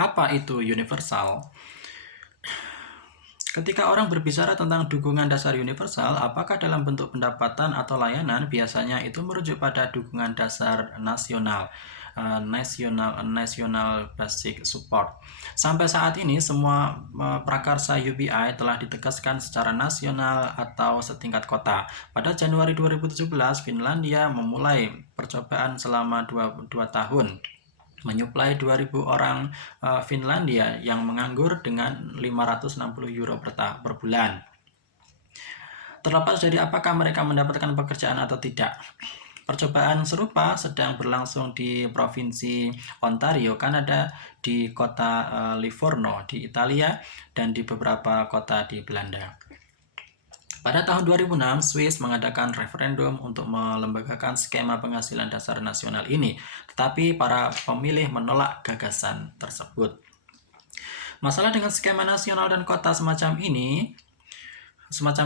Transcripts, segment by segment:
Apa itu universal? Ketika orang berbicara tentang dukungan dasar universal, apakah dalam bentuk pendapatan atau layanan, biasanya itu merujuk pada dukungan dasar nasional, national basic support. Sampai saat ini, semua prakarsa UBI telah ditegaskan secara nasional atau setingkat kota. Pada Januari 2017, Finlandia memulai percobaan selama 2 tahun menyuplai 2.000 orang Finlandia yang menganggur dengan 560 euro per bulan. Terlepas dari apakah mereka mendapatkan pekerjaan atau tidak, percobaan serupa sedang berlangsung di Provinsi Ontario, Kanada, di kota Livorno di Italia, dan di beberapa kota di Belanda. Pada tahun 2006, Swiss mengadakan referendum untuk melembagakan skema penghasilan dasar nasional ini, tetapi para pemilih menolak gagasan tersebut. Masalah dengan skema nasional dan kota semacam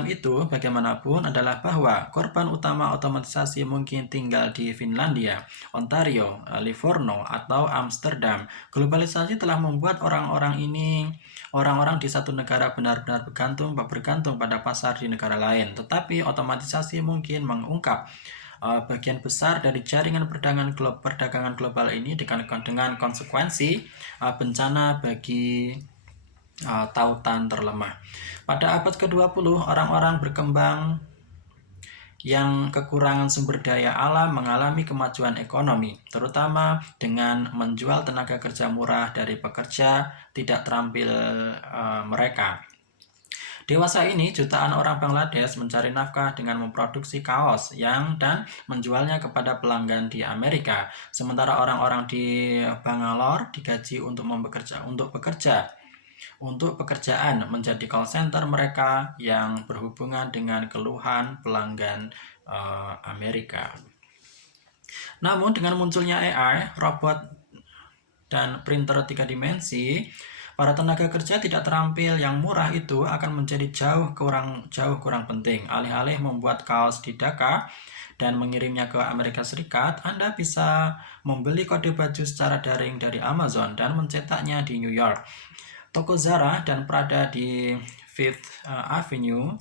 itu bagaimanapun adalah bahwa korban utama otomatisasi mungkin tinggal di Finlandia, Ontario, Livorno, atau Amsterdam. Globalisasi telah membuat orang-orang di satu negara benar-benar bergantung pada pasar di negara lain. Tetapi otomatisasi mungkin mengungkap bagian besar dari jaringan perdagangan global ini dengan konsekuensi bencana bagi tautan terlemah. Pada abad ke-20, orang-orang berkembang yang kekurangan sumber daya alam mengalami kemajuan ekonomi, terutama dengan menjual tenaga kerja murah dari pekerja tidak terampil mereka. Dewasa ini, jutaan orang Bangladesh mencari nafkah dengan memproduksi kaos dan menjualnya kepada pelanggan di Amerika. Sementara orang-orang di Bangalore digaji untuk pekerjaan menjadi call center mereka yang berhubungan dengan keluhan pelanggan Amerika. Namun dengan munculnya AI, robot, dan printer 3 dimensi, para tenaga kerja tidak terampil yang murah itu akan menjadi jauh kurang penting. Alih-alih membuat kaos di Dhaka dan mengirimnya ke Amerika Serikat, Anda bisa membeli kode baju secara daring dari Amazon dan mencetaknya di New York. Toko Zara dan Prada di Fifth Avenue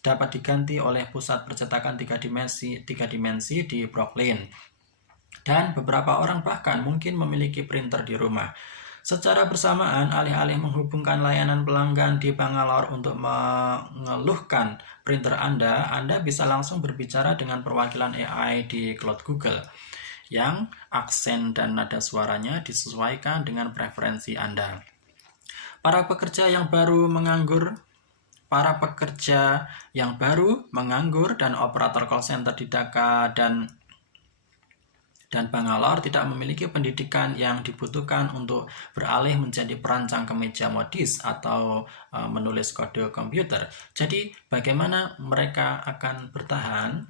dapat diganti oleh pusat percetakan 3 dimensi di Brooklyn. Dan beberapa orang bahkan mungkin memiliki printer di rumah. Secara bersamaan, alih-alih menghubungkan layanan pelanggan di Bangalore untuk mengeluhkan printer Anda bisa langsung berbicara dengan perwakilan AI di cloud Google, yang aksen dan nada suaranya disesuaikan dengan preferensi Anda. Para pekerja yang baru menganggur dan operator call center di Dhaka dan Bangalore tidak memiliki pendidikan yang dibutuhkan untuk beralih menjadi perancang kemeja modis atau menulis kode komputer. Jadi, bagaimana mereka akan bertahan?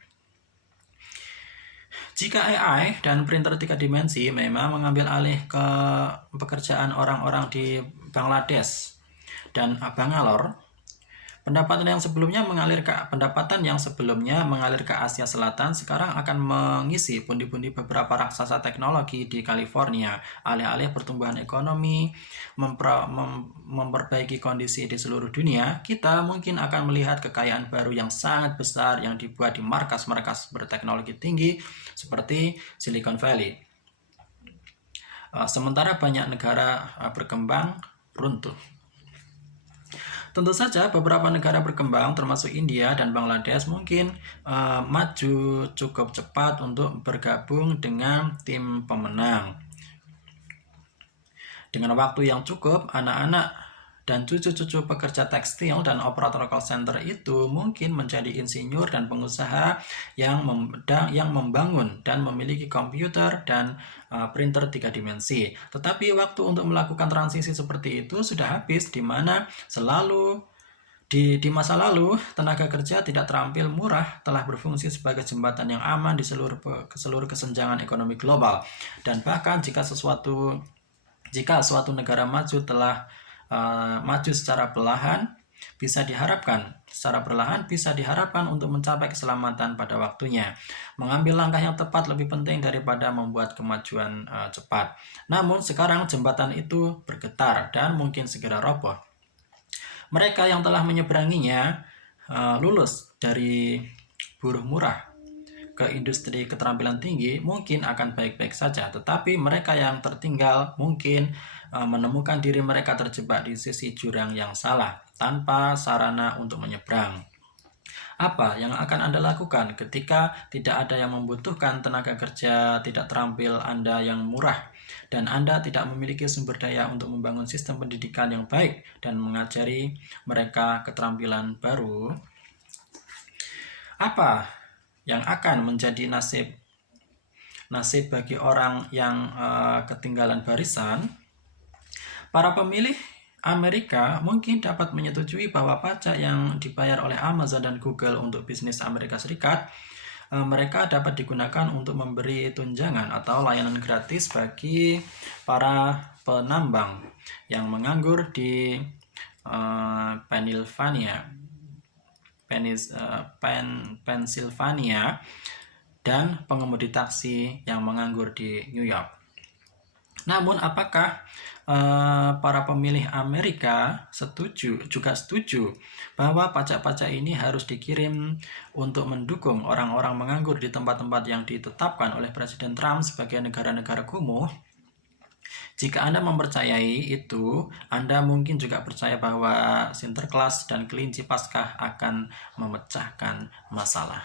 Jika AI dan printer 3 dimensi memang mengambil alih ke pekerjaan orang-orang di Bangladesh dan Bangalore, pendapatan yang sebelumnya mengalir ke Asia Selatan sekarang akan mengisi pundi-pundi beberapa raksasa teknologi di California. Alih-alih pertumbuhan ekonomi memperbaiki kondisi di seluruh dunia, kita mungkin akan melihat kekayaan baru yang sangat besar yang dibuat di markas-markas berteknologi tinggi seperti Silicon Valley. Sementara banyak negara berkembang runtuh. Tentu saja beberapa negara berkembang termasuk India dan Bangladesh mungkin maju cukup cepat untuk bergabung dengan tim pemenang. Dengan waktu yang cukup, anak-anak dan cucu-cucu pekerja tekstil dan operator call center itu mungkin menjadi insinyur dan pengusaha yang membangun dan memiliki komputer dan printer 3 dimensi. Tetapi waktu untuk melakukan transisi seperti itu sudah habis, di mana di masa lalu, tenaga kerja tidak terampil murah telah berfungsi sebagai jembatan yang aman di seluruh kesenjangan ekonomi global. Dan bahkan jika suatu negara maju secara perlahan, secara perlahan bisa diharapkan untuk mencapai keselamatan pada waktunya. Mengambil langkah yang tepat lebih penting daripada membuat kemajuan cepat. Namun sekarang jembatan itu bergetar dan mungkin segera roboh. Mereka yang telah menyeberanginya lulus dari buruh murah ke industri keterampilan tinggi mungkin akan baik-baik saja, tetapi mereka yang tertinggal mungkin menemukan diri mereka terjebak di sisi jurang yang salah tanpa sarana untuk menyeberang. Apa yang akan Anda lakukan ketika tidak ada yang membutuhkan tenaga kerja tidak terampil Anda yang murah dan Anda tidak memiliki sumber daya untuk membangun sistem pendidikan yang baik dan mengajari mereka keterampilan baru? Apa yang akan menjadi nasib bagi orang yang ketinggalan barisan? Para pemilih Amerika mungkin dapat menyetujui bahwa pajak yang dibayar oleh Amazon dan Google untuk bisnis Amerika Serikat mereka dapat digunakan untuk memberi tunjangan atau layanan gratis bagi para penambang yang menganggur di Pennsylvania dan pengemudi taksi yang menganggur di New York. Namun apakah para pemilih Amerika juga setuju bahwa pajak-pajak ini harus dikirim untuk mendukung orang-orang menganggur di tempat-tempat yang ditetapkan oleh Presiden Trump sebagai negara-negara kumuh? Jika Anda mempercayai itu, Anda mungkin juga percaya bahwa Sinterklas dan kelinci Paskah akan memecahkan masalah.